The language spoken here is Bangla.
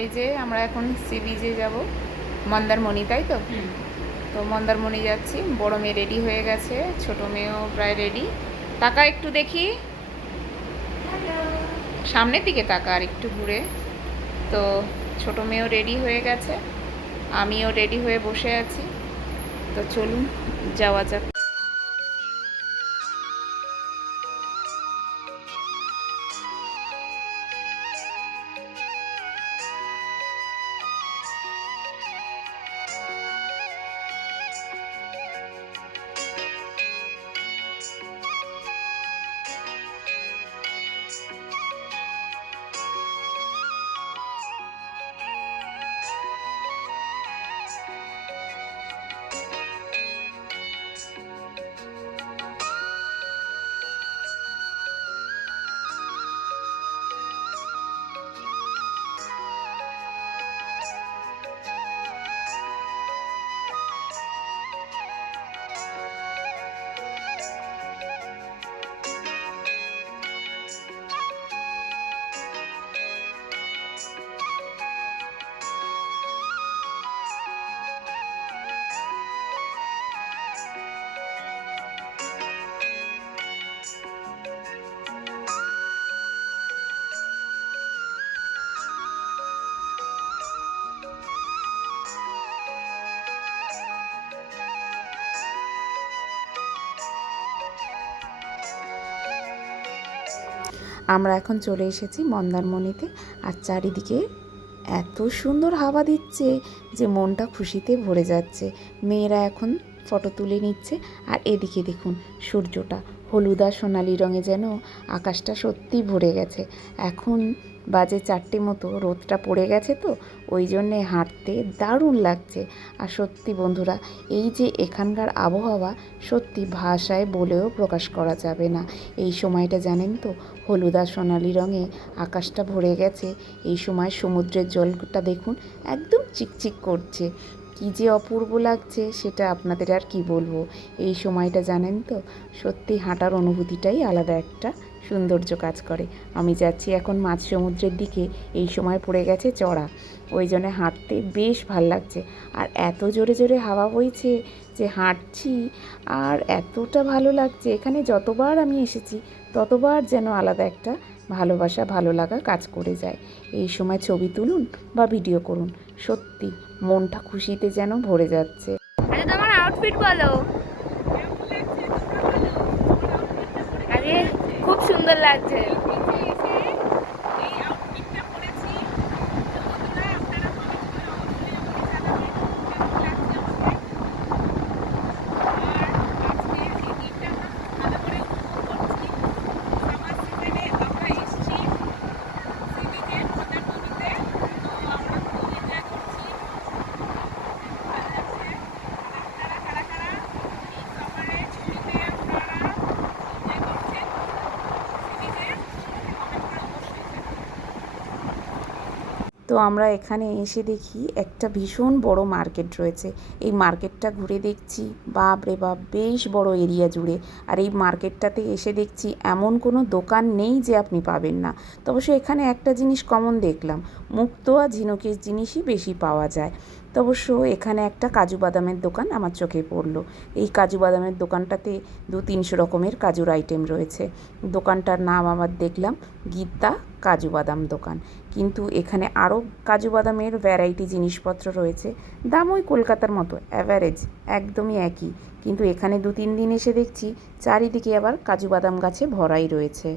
এই যে আমরা এখন সি বিচে যাব, মন্দারমণি, তাই তো? তো মন্দারমণি যাচ্ছি। বড় মেয়ে রেডি হয়ে গেছে, ছোট মেয়েও প্রায় রেডি। টাকা একটু দেখি, সামনের দিকে তাকা আর একটু ঘুরে। তো ছোট মেয়েও রেডি হয়ে গেছে, আমিও রেডি হয়ে বসে আছি। তো চলুন যাওয়া যাক। আমরা এখন চলে এসেছি মন্দারমণিতে। আর চারিদিকে এত সুন্দর হাওয়া দিচ্ছে যে মনটা খুশিতে ভরে যাচ্ছে। মেয়েরা এখন ফটো তুলে নিচ্ছে। আর এদিকে দেখুন সূর্যটা হলুদা সোনালি রঙে যেন আকাশটা সত্যি ভরে গেছে। এখন বাজে 4টে মতো, রোদটা পড়ে গেছে তো ওই জন্যে হাঁটতে দারুণ লাগছে। আর সত্যি বন্ধুরা, এই যে এখানকার আবহাওয়া সত্যি ভাষায় বলেও প্রকাশ করা যাবে না। এই সময়টা জানেন তো, হলুদা সোনালি রঙে আকাশটা ভরে গেছে। এই সময় সমুদ্রের জলটা দেখুন একদম চিকচিক করছে। কী যে অপূর্ব লাগছে সেটা আপনাদের আর কি বলবো। এই সময়টা জানেন তো, সত্যি হাঁটার অনুভূতিটাই আলাদা একটা সৌন্দর্য কাজ করে। আমি যাচ্ছি এখন মাঝ সমুদ্রের দিকে। এই সময় পড়ে গেছে চড়া, ওই জন্য হাঁটতে বেশ ভাল লাগছে। আর এত জোরে জোরে হাওয়া বইছে যে হাঁটছি আর এতটা ভালো লাগছে। এখানে যতবার আমি এসেছি ততবার যেন আলাদা একটা ভালোবাসা, ভালো লাগা কাজ করে যায়। এই সময় ছবি তুলুন বা ভিডিও করুন, সত্যি মনটা খুশিতে যেন ভরে যাচ্ছে। আচ্ছা, তোমার আউটফিট বলো। আরে খুব সুন্দর লাগছে। তো আমরা এখানে এসে দেখি একটা ভীষণ বড় মার্কেট রয়েছে। এই মার্কেটটা ঘুরে দেখছি, বাপ রে বাপ, বেশ বড় এরিয়া জুড়ে। আর এই মার্কেটটাতে এসে দেখছি এমন কোনো দোকান নেই যে আপনি পাবেন না। তো অবশ্য এখানে একটা জিনিস কমন দেখলাম, মুক্তো আর ঝিনুকের জিনিসই বেশি পাওয়া যায়। তো অবশ্য এখানে একটা কাজু বাদামের দোকান আমার চোখে পড়লো। এই কাজু বাদামের দোকানটাতে 200-300 রকমের কাজুর আইটেম রয়েছে। দোকানটার নাম আবার দেখলাম গীতা কাজু বাদাম দোকান। কিন্তু এখানে আরও কাজু বাদামের ভ্যারাইটি জিনিসপত্র রয়েছে। দাম ওই কলকাতার মতো অ্যাভারেজ, একদমই একই। কিন্তু এখানে 2-3 দিন এসে দেখছি চারিদিকে আবার কাজু বাদাম গাছে ভরাই রয়েছে।